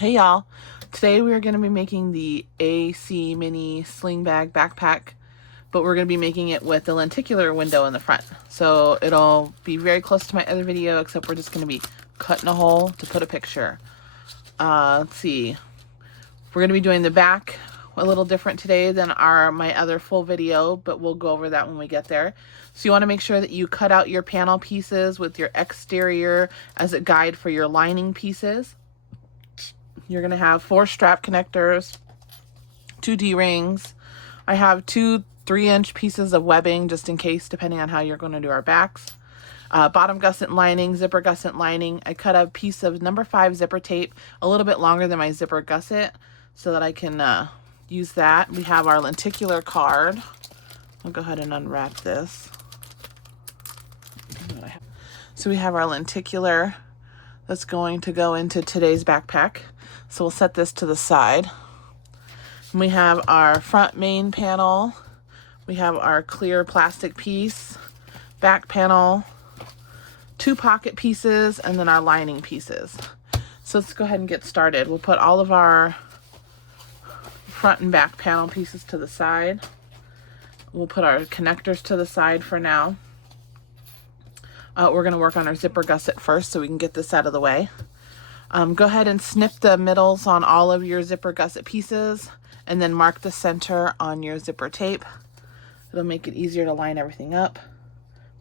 Hey y'all, today we're going to be making the AC Mini Sling Bag Backpack, but we're going to be making it with the lenticular window in the front. So it'll be very close to my other video, except we're just going to be cutting a hole to put a picture. Let's see, we're going to be doing the back a little different today than my other full video, but we'll go over that when we get there. So you want to make sure that you cut out your panel pieces with your exterior as a guide for your lining pieces. You're going to have 4 strap connectors, 2 D-rings. I have 2 3-inch pieces of webbing just in case, depending on how you're going to do our backs. Bottom gusset lining, zipper gusset lining. I cut a piece of number 5 zipper tape, a little bit longer than my zipper gusset, so that I can use that. We have our lenticular card. I'll go ahead and unwrap this. So we have our lenticular that's going to go into today's backpack. So we'll set this to the side. And we have our front main panel. We have our clear plastic piece, back panel, 2 pocket pieces, and then our lining pieces. So let's go ahead and get started. We'll put all of our front and back panel pieces to the side. We'll put our connectors to the side for now. We're going to work on our zipper gusset first so we can get this out of the way. Go ahead and snip the middles on all of your zipper gusset pieces and then mark the center on your zipper tape. It'll make it easier to line everything up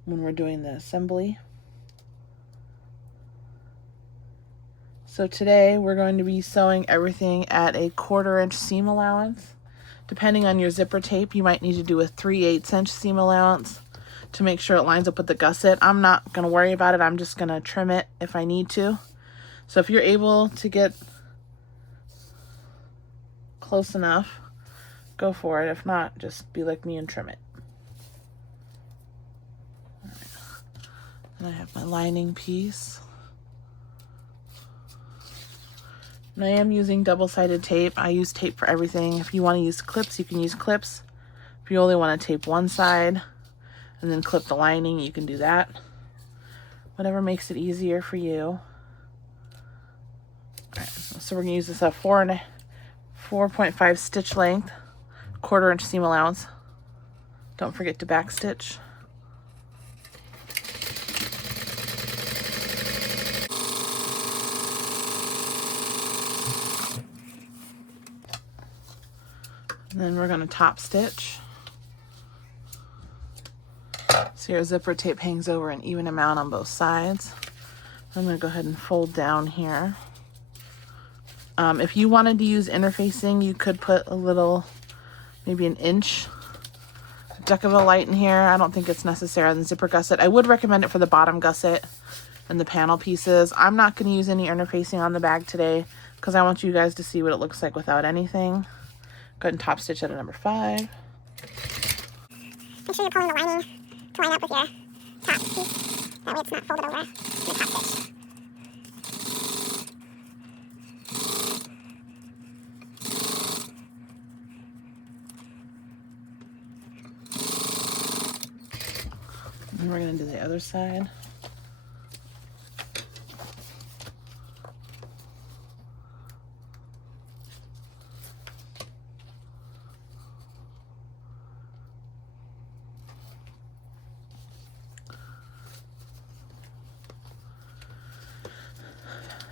when we're doing the assembly. So today we're going to be sewing everything at a 1/4 inch seam allowance. Depending on your zipper tape, you might need to do a 3/8 inch seam allowance to make sure it lines up with the gusset. I'm not going to worry about it. I'm just going to trim it if I need to. So if you're able to get close enough, go for it. If not, just be like me and trim it. All right. And I have my lining piece. And I am using double-sided tape. I use tape for everything. If you want to use clips, you can use clips. If you only want to tape one side and then clip the lining, you can do that. Whatever makes it easier for you. All right, so we're going to use this 4.5 stitch length, 1/4 inch seam allowance. Don't forget to back stitch. And then we're going to top stitch. So your zipper tape hangs over an even amount on both sides. I'm going to go ahead and fold down here. If you wanted to use interfacing, you could put a little, maybe an inch deck of a light in here. I don't think it's necessary on the zipper gusset. I would recommend it for the bottom gusset and the panel pieces. I'm not going to use any interfacing on the bag today because I want you guys to see what it looks like without anything. Go ahead and top stitch at a number 5. Make sure you're pulling the lining to line up with your top piece. That way it's not folded over in the top stitch. And we're going to do the other side.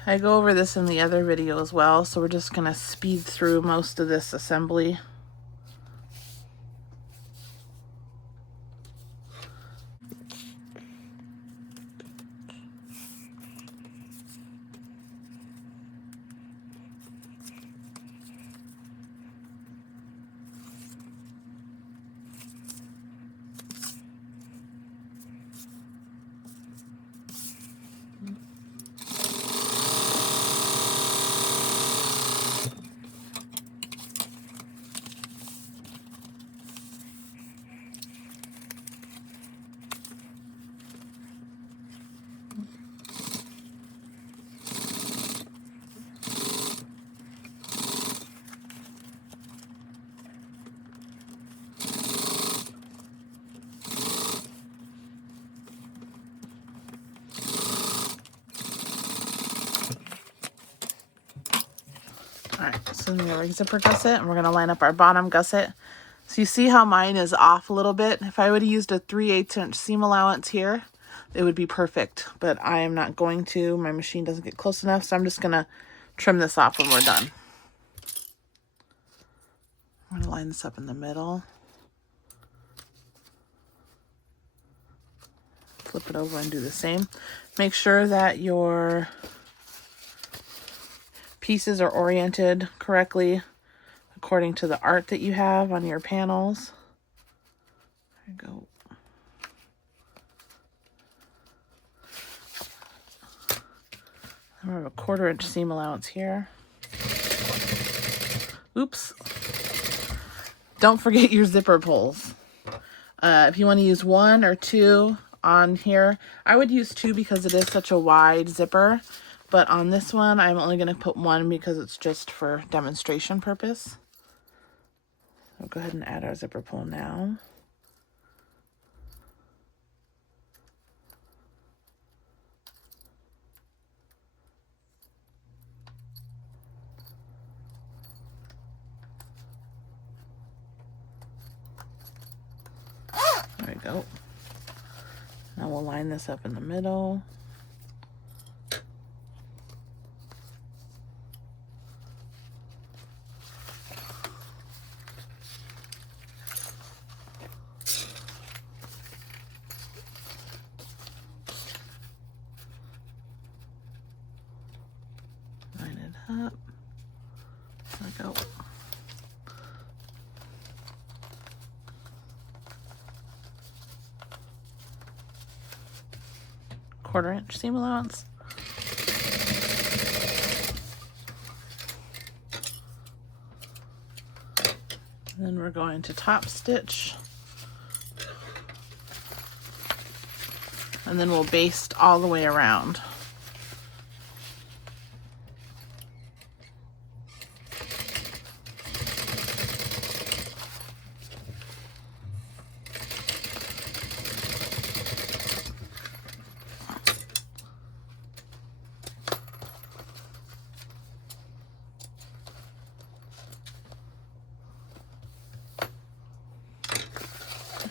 I go over this in the other video as well, so we're just going to speed through most of this assembly. This is my zipper gusset, and we're going to line up our bottom gusset. So you see how mine is off a little bit? If I would have used a 3/8 inch seam allowance here, it would be perfect, but I am not going to. My machine doesn't get close enough, so I'm just going to trim this off when we're done. I'm going to line this up in the middle. Flip it over and do the same. Make sure that your pieces are oriented correctly according to the art that you have on your panels. There you go. I have a 1/4 inch seam allowance here. Oops. Don't forget your zipper pulls. If you want to use 1 or 2 on here, I would use 2 because it is such a wide zipper. But on this one, I'm only going to put 1 because it's just for demonstration purpose. We'll go ahead and add our zipper pull now. There we go. Now we'll line this up in the middle. Line it up. There we go. Quarter inch seam allowance. And then we're going to top stitch. And then we'll baste all the way around.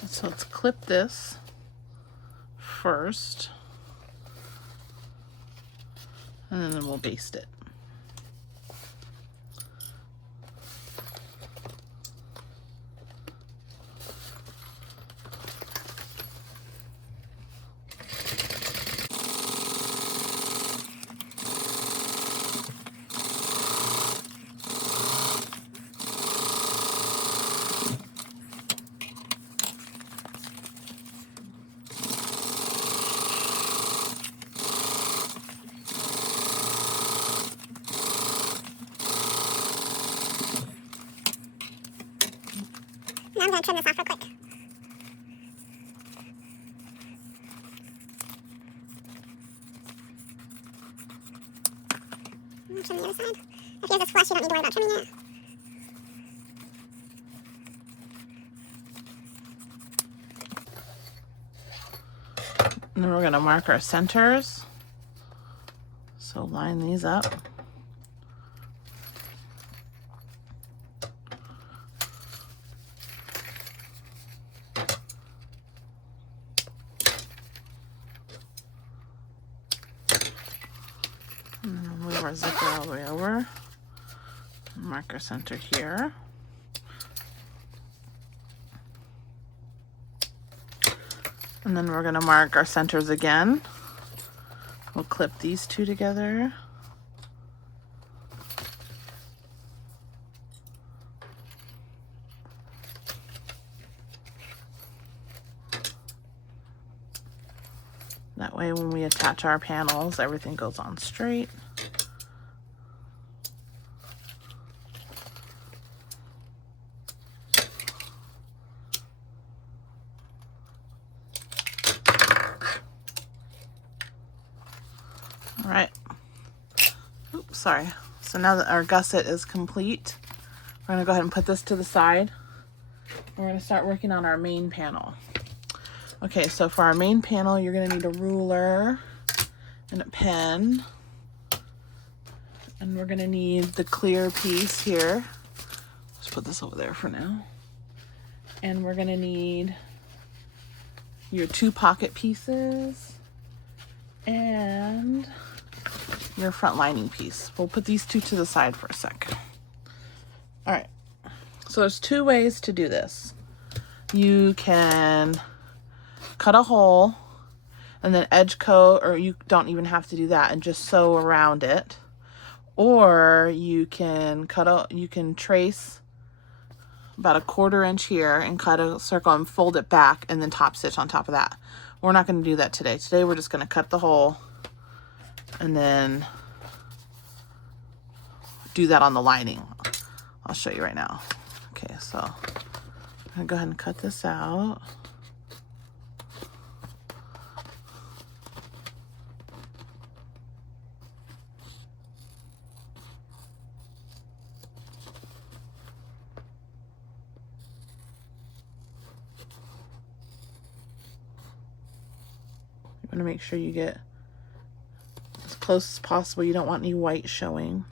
So let's clip this first, and then we'll baste it. Now I'm going to trim this off real quick. I'm going to trim the other side. If yours is flush, you don't need to worry about trimming it. And then we're going to mark our centers. So line these up. And then move our zipper all the way over. Mark our center here. And then we're going to mark our centers again. We'll clip these two together. That way when we attach our panels, everything goes on straight. All right. Oops, sorry. So now that our gusset is complete, we're going to go ahead and put this to the side. We're going to start working on our main panel. Okay, so for our main panel, you're going to need a ruler and a pen And we're gonna need the clear piece here. Let's put this over there for now. And we're gonna need your 2 pocket pieces and your front lining piece. We'll put these 2 to the side for a sec. All right, so there's 2 ways to do this. You can cut a hole and then edge coat, or you don't even have to do that and just sew around it. Or you can trace about a 1/4 inch here and cut a circle and fold it back and then top stitch on top of that. We're not going to do that today. Today we're just going to cut the hole and then do that on the lining. I'll show you right now. Okay, so I'm going to go ahead and cut this out. You want to make sure you get as close as possible. You don't want any white showing.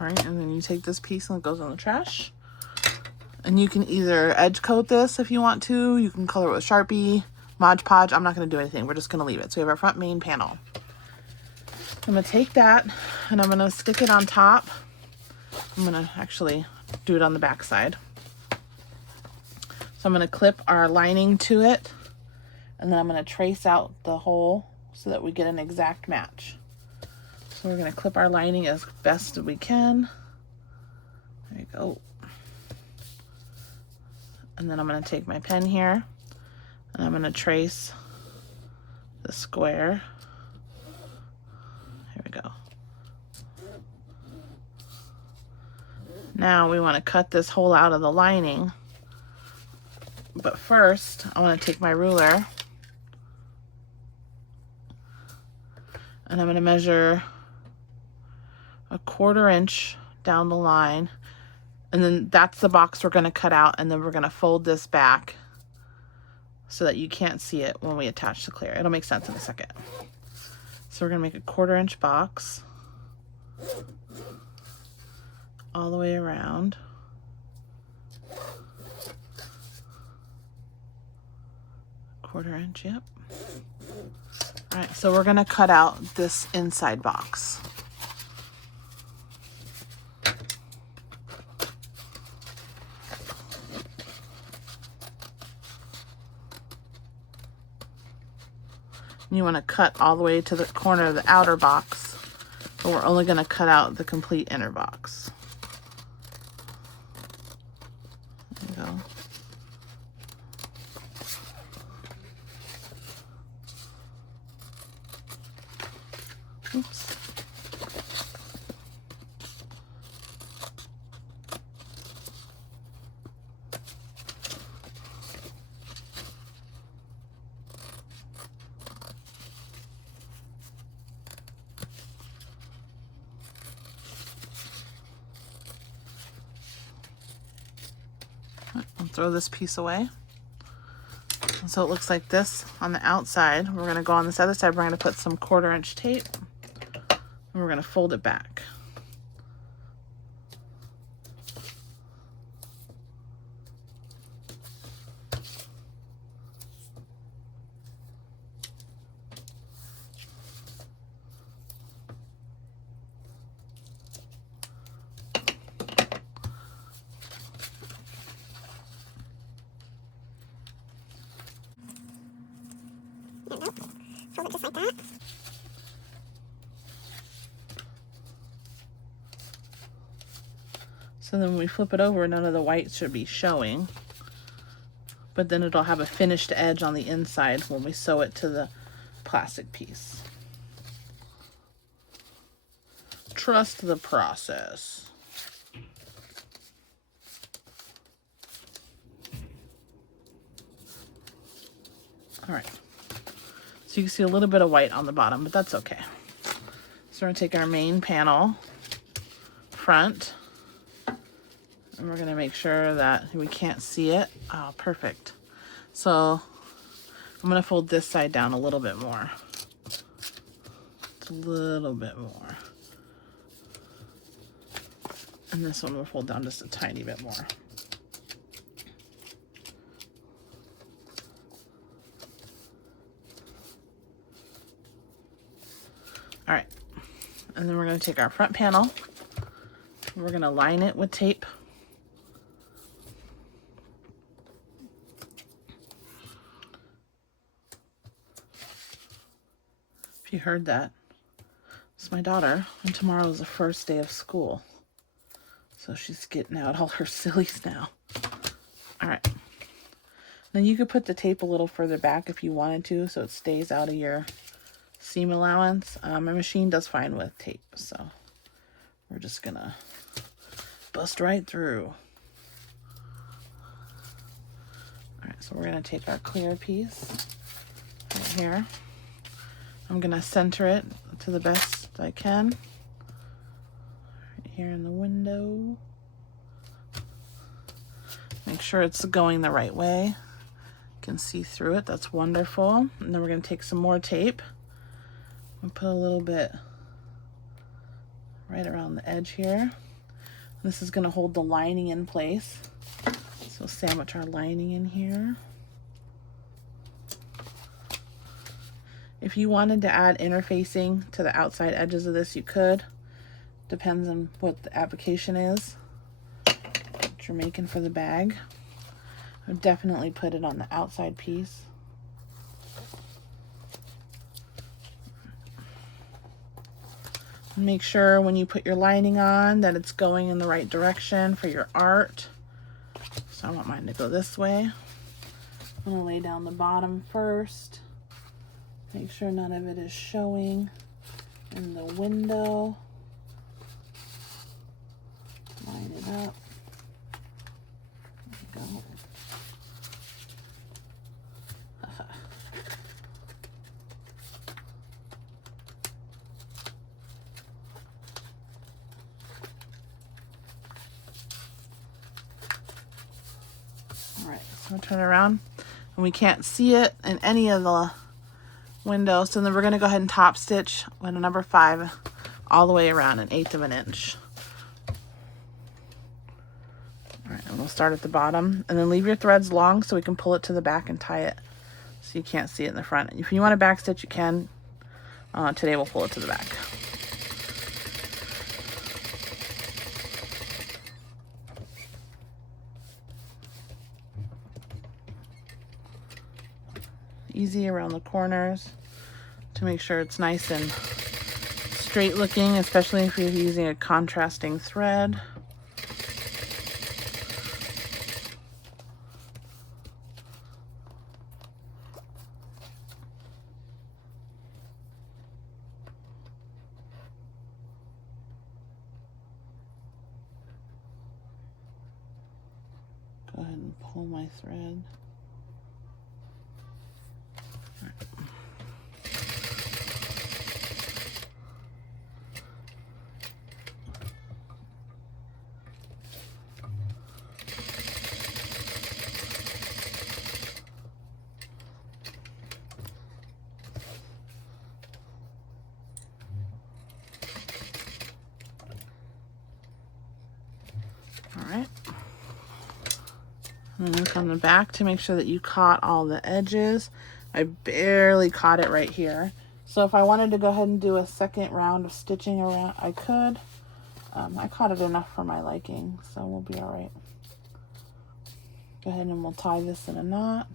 All right, and then you take this piece and it goes in the trash. And you can either edge coat this if you want to. You can color it with Sharpie, Mod Podge. I'm not going to do anything. We're just going to leave it. So we have our front main panel. I'm going to take that and I'm going to stick it on top. I'm going to actually do it on the back side. So I'm going to clip our lining to it. And then I'm going to trace out the hole so that we get an exact match. So we're going to clip our lining as best as we can. There you go. And then I'm going to take my pen here and I'm going to trace the square. Here we go. Now we want to cut this hole out of the lining. But first, I want to take my ruler and I'm going to measure a 1/4 inch down the line, and then that's the box we're going to cut out, and then we're going to fold this back so that you can't see it when we attach the clear. It'll make sense in a second. So we're going to make a 1/4 inch box all the way around. Quarter inch, yep. All right, so we're going to cut out this inside box. You want to cut all the way to the corner of the outer box, but we're only going to cut out the complete inner box. There you go. Oops. I'll throw this piece away. So it looks like this on the outside. We're going to go on this other side. We're going to put some 1/4 inch tape and we're going to fold it back. Fold it just like that. So then when we flip it over, none of the white should be showing, but then it'll have a finished edge on the inside when we sew it to the plastic piece. Trust the process. All right. So you can see a little bit of white on the bottom, but that's okay. So we're gonna take our main panel front, and we're gonna make sure that we can't see it. Oh, perfect. So I'm gonna fold this side down a little bit more. Just a little bit more. And this one will fold down just a tiny bit more. All right, and then we're going to take our front panel, we're going to line it with tape. If you heard that, it's my daughter, and tomorrow is the first day of school. So she's getting out all her sillies now. All right. Then you could put the tape a little further back if you wanted to, so it stays out of your seam allowance. My machine does fine with tape, so we're just gonna bust right through. All right, so we're gonna take our clear piece right here. I'm gonna center it to the best I can. Right here in the window. Make sure it's going the right way. You can see through it, that's wonderful. And then we're gonna take some more tape and put a little bit right around the edge here. This is gonna hold the lining in place. So sandwich our lining in here. If you wanted to add interfacing to the outside edges of this, you could. Depends on what the application is that you're making for the bag. I would definitely put it on the outside piece. Make sure when you put your lining on that it's going in the right direction for your art. So I want mine to go this way. I'm gonna lay down the bottom first. Make sure none of it is showing in the window. Line it up. There we go. Alright, so I'll turn it around. And we can't see it in any of the windows. So then we're going to go ahead and top stitch with a number 5 all the way around, 1/8 of an inch. Alright, and we'll start at the bottom. And then leave your threads long so we can pull it to the back and tie it so you can't see it in the front. If you want to back stitch, you can. Today we'll pull it to the back. Easy around the corners to make sure it's nice and straight looking, especially if you're using a contrasting thread. Go ahead and pull my thread. Alright. And then look on the back to make sure that you caught all the edges. I barely caught it right here. So if I wanted to go ahead and do a second round of stitching around, I could. I caught it enough for my liking, so we'll be alright. Go ahead and we'll tie this in a knot.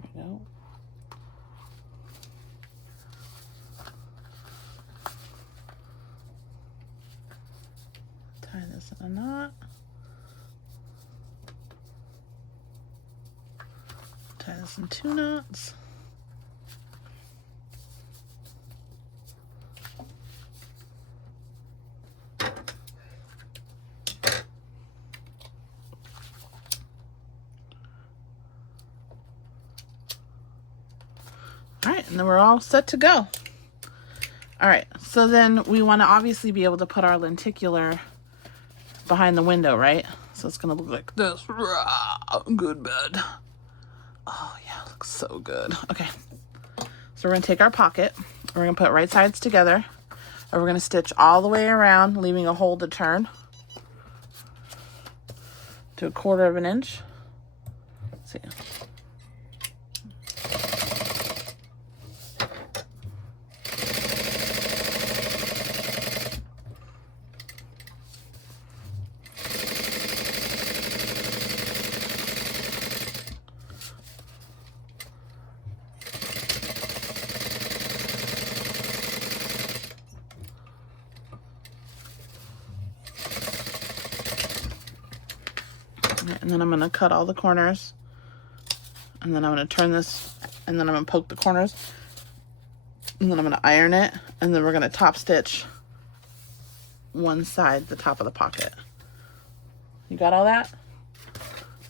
There we go. Is that a knot? Tie this in 2 knots. All right, and then we're all set to go. All right, so then we want to obviously be able to put our lenticular behind the window, right? So it's gonna look like this. Good bed. Oh yeah, it looks so good. Okay, so we're gonna take our pocket, we're gonna put right sides together, and we're gonna stitch all the way around, leaving a hole to turn to 1/4 of an inch. Let's see. And then I'm going to cut all the corners, and then I'm going to turn this, and then I'm going to poke the corners, and then I'm going to iron it, and then we're going to top stitch one side, the top of the pocket. You got all that?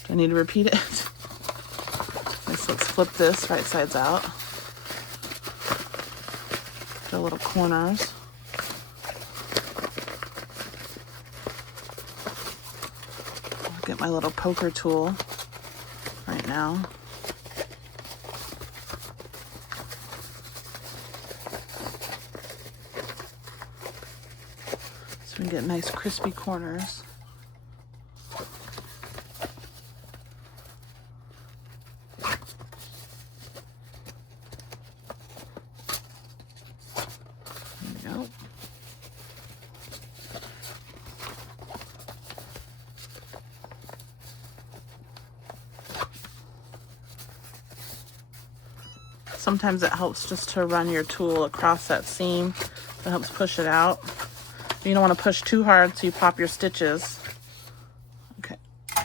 Do I need to repeat it? Okay, so let's flip this right sides out. The little corners. I'll get my little poker tool right now. So we can get nice crispy corners. There we go. Sometimes it helps just to run your tool across that seam. That helps push it out. You don't want to push too hard so you pop your stitches. Okay. I'm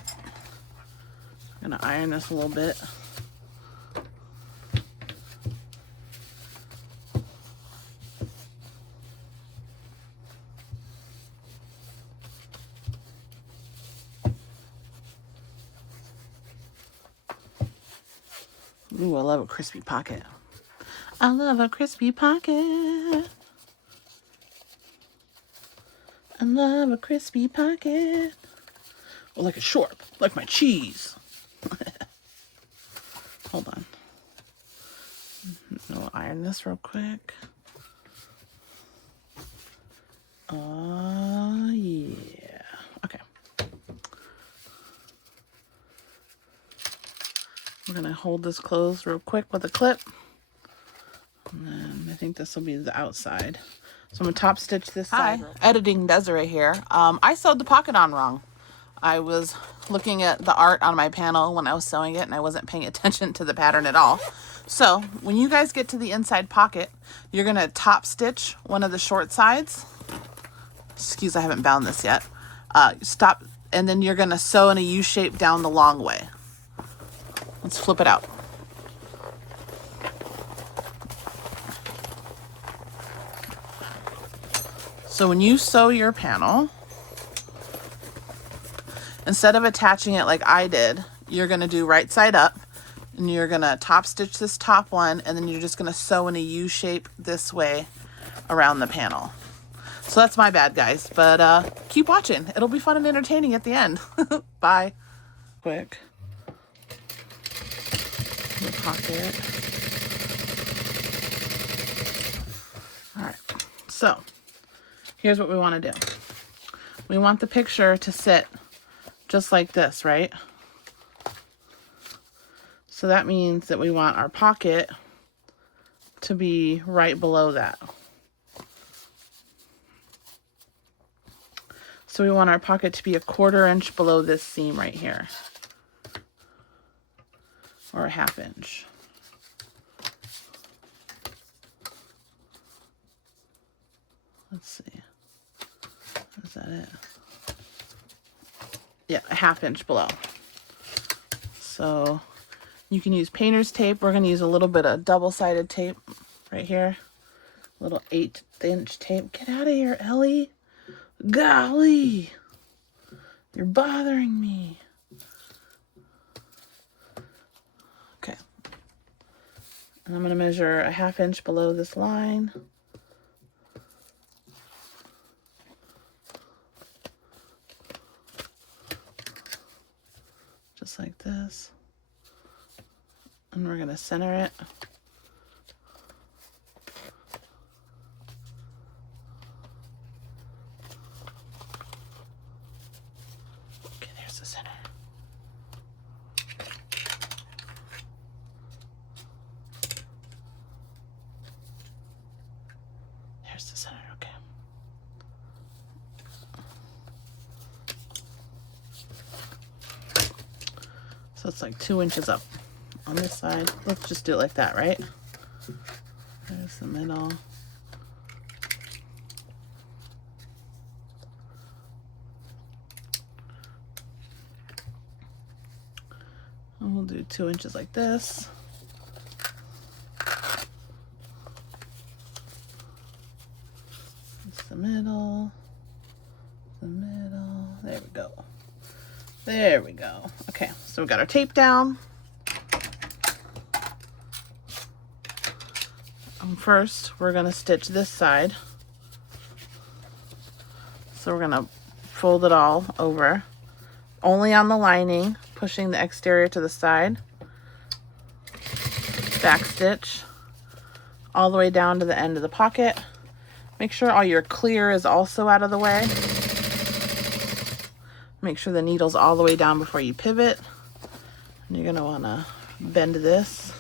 going to iron this a little bit. Ooh, I love a crispy pocket. I love a crispy pocket. I love a crispy pocket. Oh, like a short, like my cheese. Hold on. I'll iron this real quick. Oh, yeah. Okay. We're going to hold this closed real quick with a clip. And then I think this will be the outside. So I'm going to top stitch this side. Hi, editing Desiree here. I sewed the pocket on wrong. I was looking at the art on my panel when I was sewing it, and I wasn't paying attention to the pattern at all. So when you guys get to the inside pocket, you're going to top stitch one of the short sides. Excuse, I haven't bound this yet. Stop, and then you're going to sew in a U shape down the long way. Let's flip it out. So when you sew your panel, instead of attaching it like I did, you're going to do right side up, and you're going to top stitch this top one, and then you're just going to sew in a U shape this way around the panel. So that's my bad, guys, but keep watching. It'll be fun and entertaining at the end. Bye. Quick. The pocket. All right, so here's what we want to do. We want the picture to sit just like this, right? So that means that we want our pocket to be right below that. So we want our pocket to be 1/4 inch below this seam right here. Or 1/2 inch. Let's see. Is that it? Yeah, a 1/2 inch below. So you can use painter's tape. We're going to use a little bit of double-sided tape right here. Little 1/8 inch tape. Get out of here, Ellie. Golly. You're bothering me. Okay. And I'm going to measure a 1/2 inch below this line. Just like this. And we're going to center it. Okay, there's the center. There's the center, okay. So it's like 2 inches up on this side. Let's just do it like that, right? There's the middle. And we'll do 2 inches like this. It's the middle. The middle. There we go. There we go. Okay, so we got our tape down. First, we're going to stitch this side. So we're going to fold it all over. Only on the lining, pushing the exterior to the side. Back stitch all the way down to the end of the pocket. Make sure all your clear is also out of the way. Make sure the needle's all the way down before you pivot. And you're going to want to bend this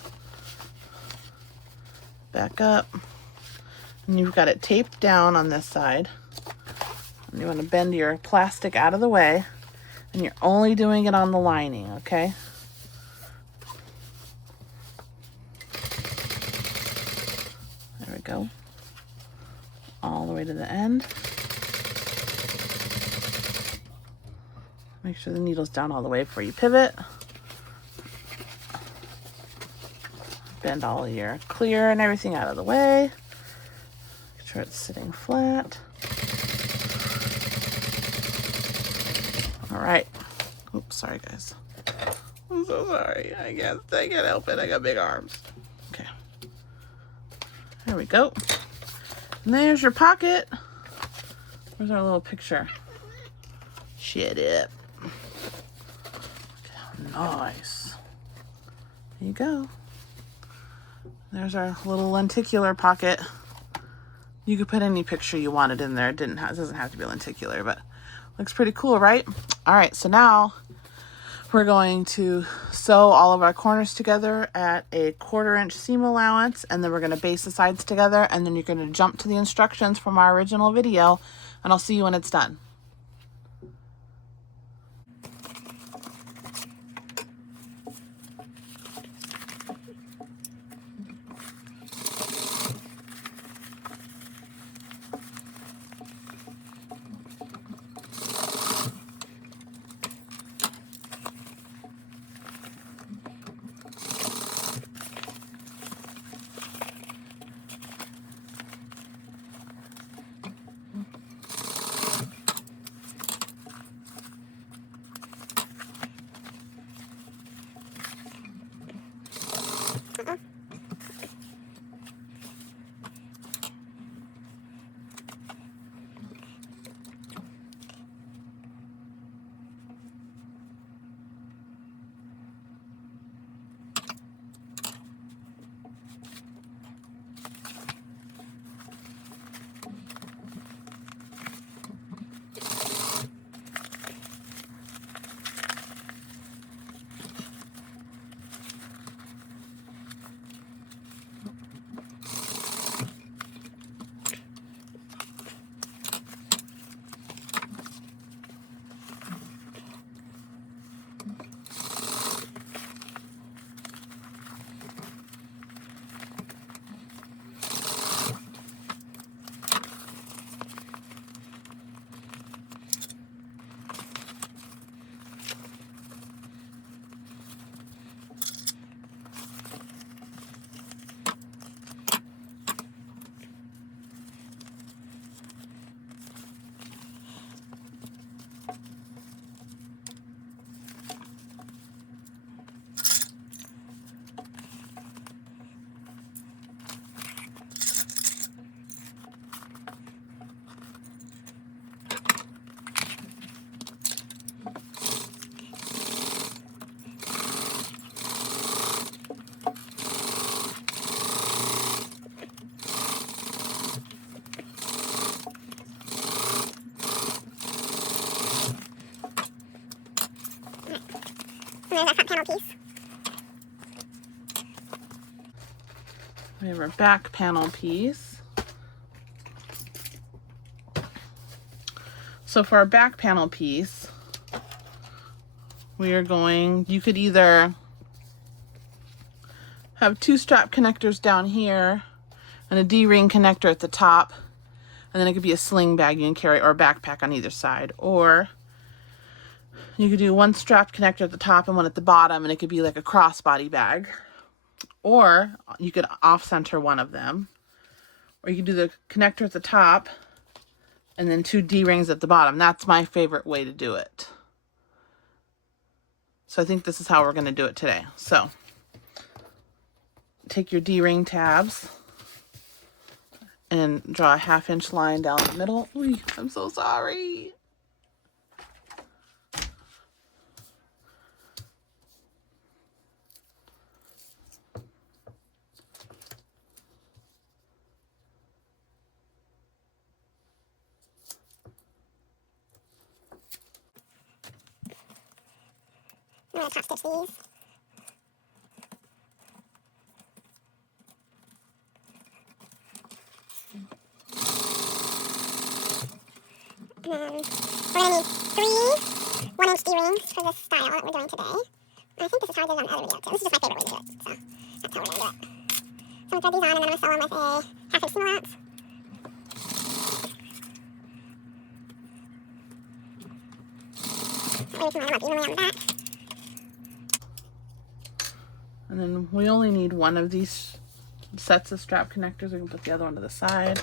back up. And you've got it taped down on this side. And you want to bend your plastic out of the way. And you're only doing it on the lining, okay? There we go. All the way to the end. Make sure the needle's down all the way before you pivot. Bend all your clear and everything out of the way. Make sure it's sitting flat. All right. Oops, sorry guys. I'm so sorry. I can't help it. I got big arms. Okay. There we go. And there's your pocket. Where's our little picture? Shit it. Okay, nice. There you go. There's our little lenticular pocket. You could put any picture you wanted in there. It doesn't have to be lenticular, but looks pretty cool, right? All right, so now we're going to sew all of our corners together at a 1/4 inch seam allowance, and then we're going to baste the sides together, and then you're going to jump to the instructions from our original video, and I'll see you when it's done. there's our front panel piece. We have our back panel piece. So for our back panel piece, we are going, you could either have 2 strap connectors down here and a D-ring connector at the top, and then it could be a sling bag you can carry or a backpack on either side. Or you could do 1 strapped connector at the top and 1 at the bottom, and it could be like a crossbody bag. Or you could off-center one of them. Or you could do the connector at the top and then 2 D-rings at the bottom. That's my favorite way to do it. So I think this is how we're going to do it today. So take your D-ring tabs and draw a 1/2 inch line down the middle. Ooh, I'm so sorry. I'm going to top stitch these. And then we're going to need 3 1-inch D-rings for this style that we're doing today. I think this is how I did it on the other video too. This is just my favorite way to do it, so that's how we're going to do it. So I'm going to thread these on, and then I'm going to sew them with a 1/2 inch seam allowance. That way we can line them up evenly on the back. And then we only need 1 of these sets of strap connectors. We can put the other one to the side.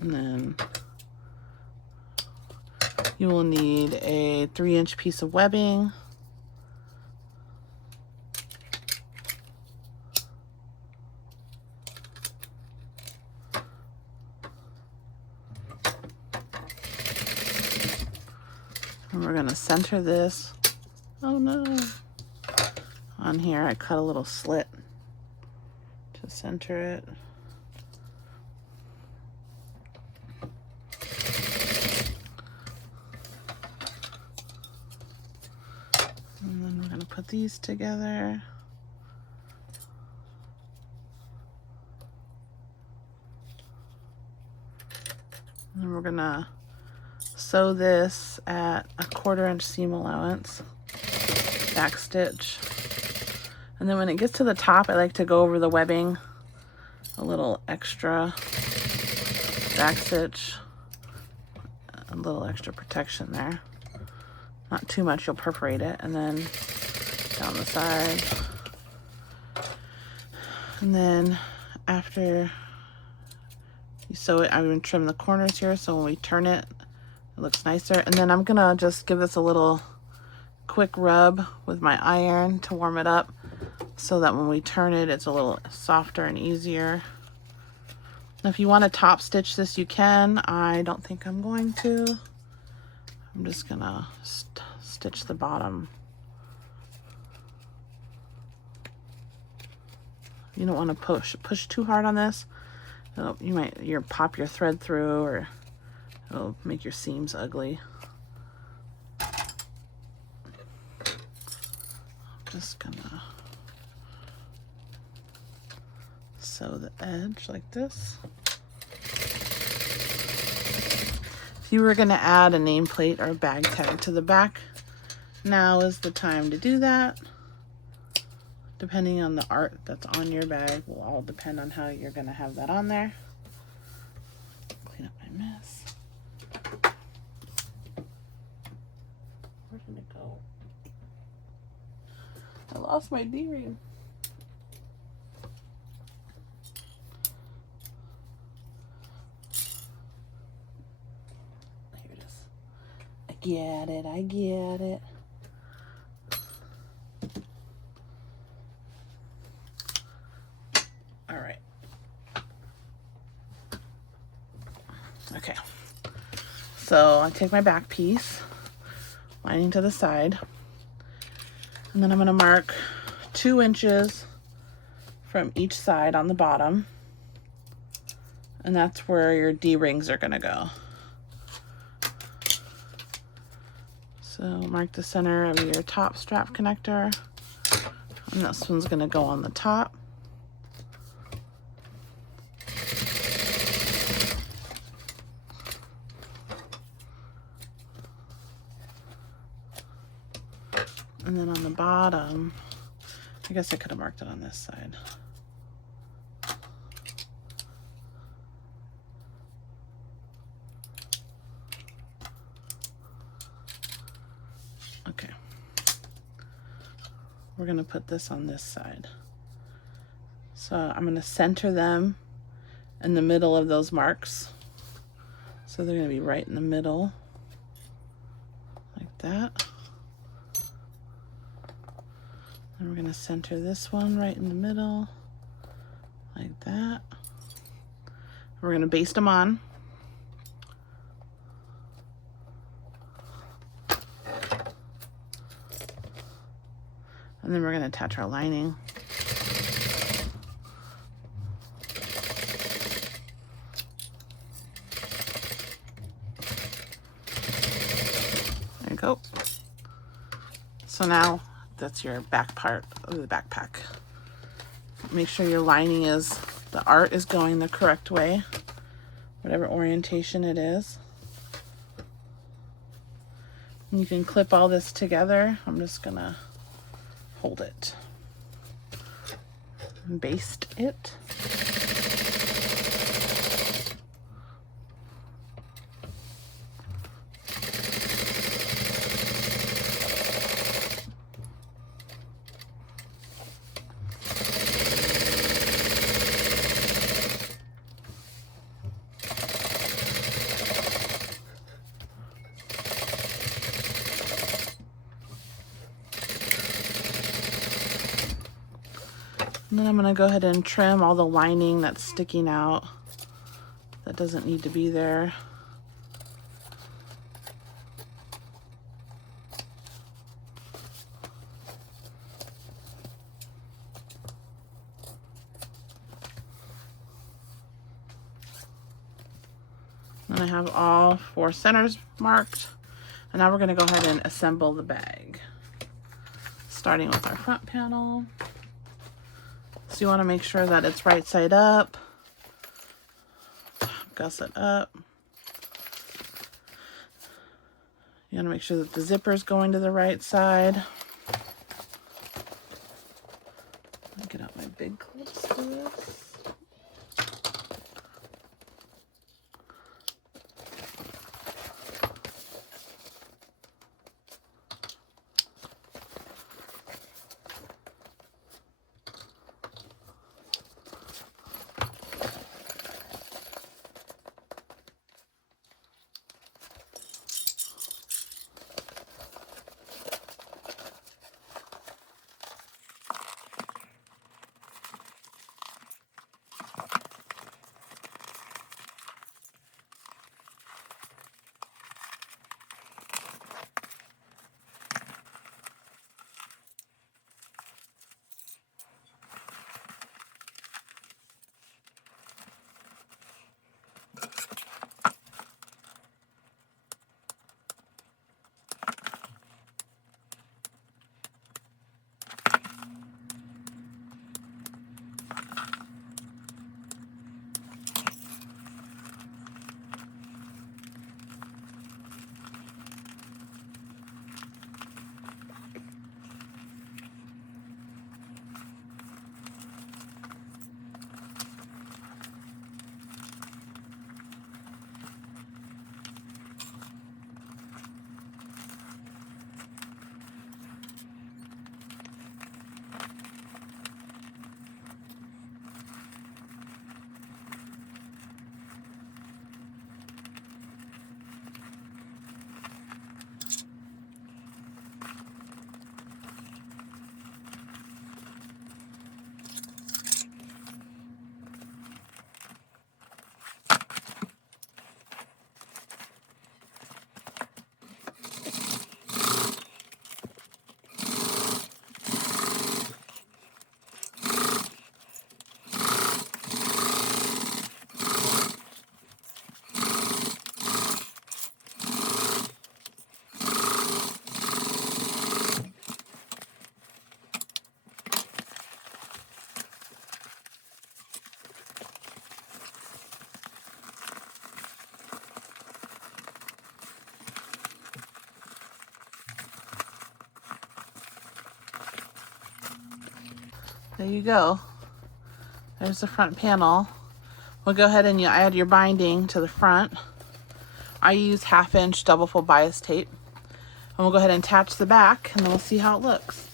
And then you will need a 3-inch piece of webbing. And we're going to center this. Oh no. On here, I cut a little slit to center it. And then we're going to put these together. And then we're going to sew this at a 1/4 inch seam allowance, back stitch. And then when it gets to the top, I like to go over the webbing, a little extra back stitch, a little extra protection there. Not too much, you'll perforate it. And then down the side. And then after you sew it, I'm going to trim the corners here so when we turn it, it looks nicer. And then I'm going to just give this a little quick rub with my iron to warm it up so that when we turn it, it's a little softer and easier. Now, if you want to top stitch this, you can. I don't think I'm going to. I'm just going to stitch the bottom. You don't want to push too hard on this. You might pop your thread through, or it'll make your seams ugly. I'm just gonna sew the edge like this. If you were gonna add a nameplate or a bag tag to the back, now is the time to do that. Depending on the art that's on your bag will all depend on how you're gonna have that on there. Clean up my mess. Where did it go? I lost my D-ring. Here it is. I get it. All right. Okay. So I take my back piece, lining to the side, and then I'm going to mark 2 inches from each side on the bottom, and that's where your D-rings are going to go. So mark the center of your top strap connector, and this one's going to go on the top. And then on the bottom, I guess I could have marked it on this side. Okay. We're going to put this on this side. So I'm going to center them in the middle of those marks. So they're going to be right in the middle, like that. And we're going to center this one right in the middle, like that. We're going to baste them on. And then we're going to attach our lining. There you go. So now that's your back part of the backpack. Make sure your lining is, the art is going the correct way, whatever orientation it is. And you can clip all this together. I'm just gonna hold it and baste it. And then I'm going to go ahead and trim all the lining that's sticking out that doesn't need to be there. And I have all 4 centers marked. And now we're going to go ahead and assemble the bag. Starting with our front panel. So you want to make sure that it's right side up. Gusset up. You want to make sure that the zipper is going to the right side. Get out my big clips for this. there you go. There's the front panel. We'll go ahead and you add your binding to the front. I use 1/2" double fold bias tape. And we'll go ahead and attach the back, and then we'll see how it looks.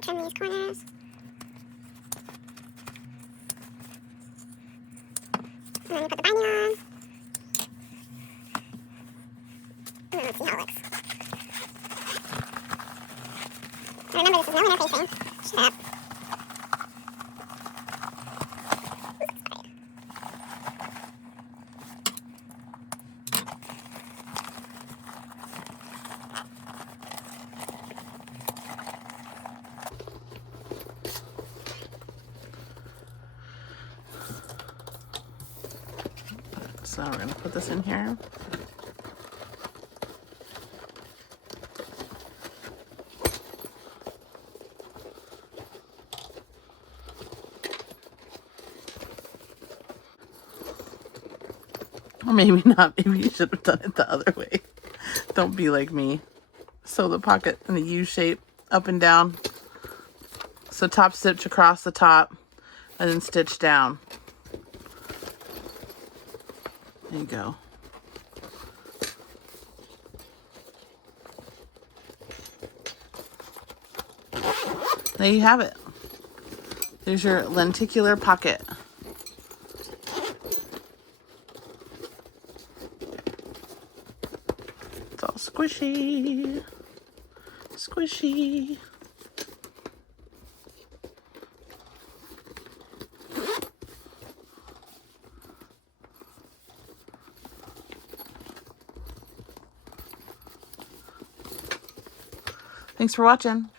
Trim these corners. And then you put the binding on. And let's see how it looks. And remember, this is no interfacing strap. So we're going to put this in here. Or maybe not. Maybe you should have done it the other way. Don't be like me. Sew the pocket in a U shape, up and down. So top stitch across the top, and then stitch down. There you go. There you have it. There's your lenticular pocket. It's all squishy. Squishy. Thanks for watching.